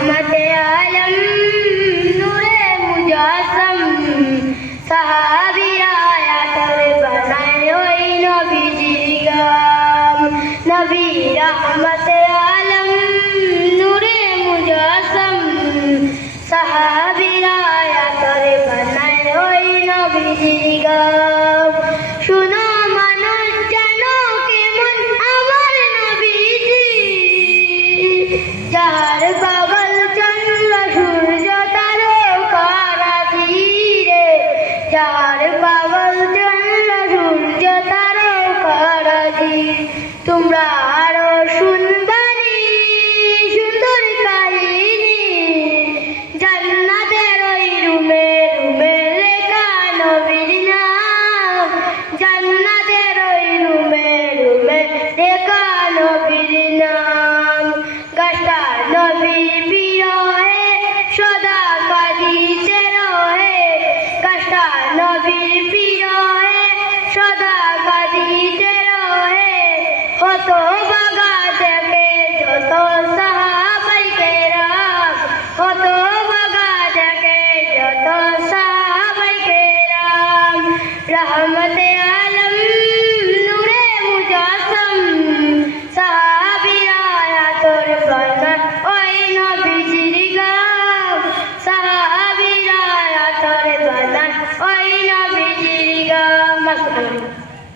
রহমতে আলম, নূরে মুজাসম। সাহাবিরা আয়াতরে বানায় ওই নবীজি গাম। নবী রহমতে আলম, নূরে মুজাসম। সাহাবিরা আয়াতরে বানায় ওই নবীজি গাম। শুনো মানুষ, জানো কেমন আমার নবীজি। যার তোমরা আরও শুনবানি Thank you.